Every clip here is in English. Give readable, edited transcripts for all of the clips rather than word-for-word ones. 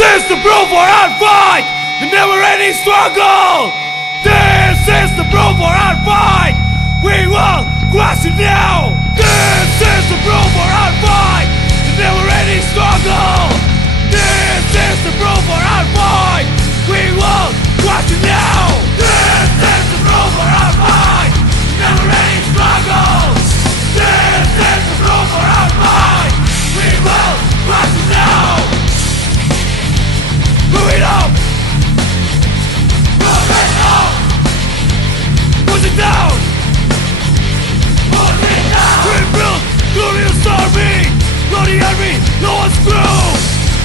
is the proof for our fight, the never-ending struggle. This is the proof for our fight. We will crush it now. This is the proof for our fight, the never-ending struggle. This is the proof for our fight. We will crush it now. This is the proof for our fight, the never-ending struggle. This is the proof for our fight. We will crush it now. Move it up. Move it up. Push it down. Push it down. We built glorious army. Bloody enemy, no one's through.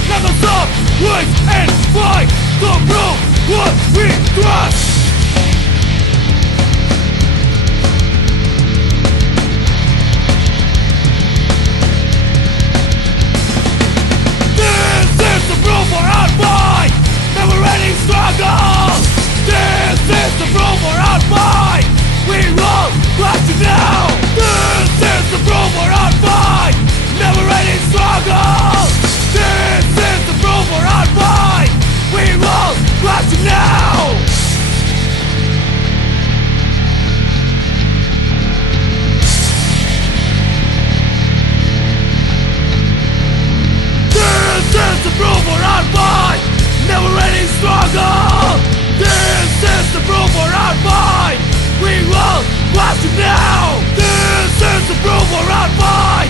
Never stop, wait and fight to prove what we trust. This is the proof for our fight, never-ending struggle. This is the proof for our fight. We will crush it now. This is the proof for our fight, never-ending struggle. This is the proof for our fight. We will crush it now. This is the proof for our fight, never-ending struggle. This is the proof for our fight. We will crush it now. This is the proof for our fight.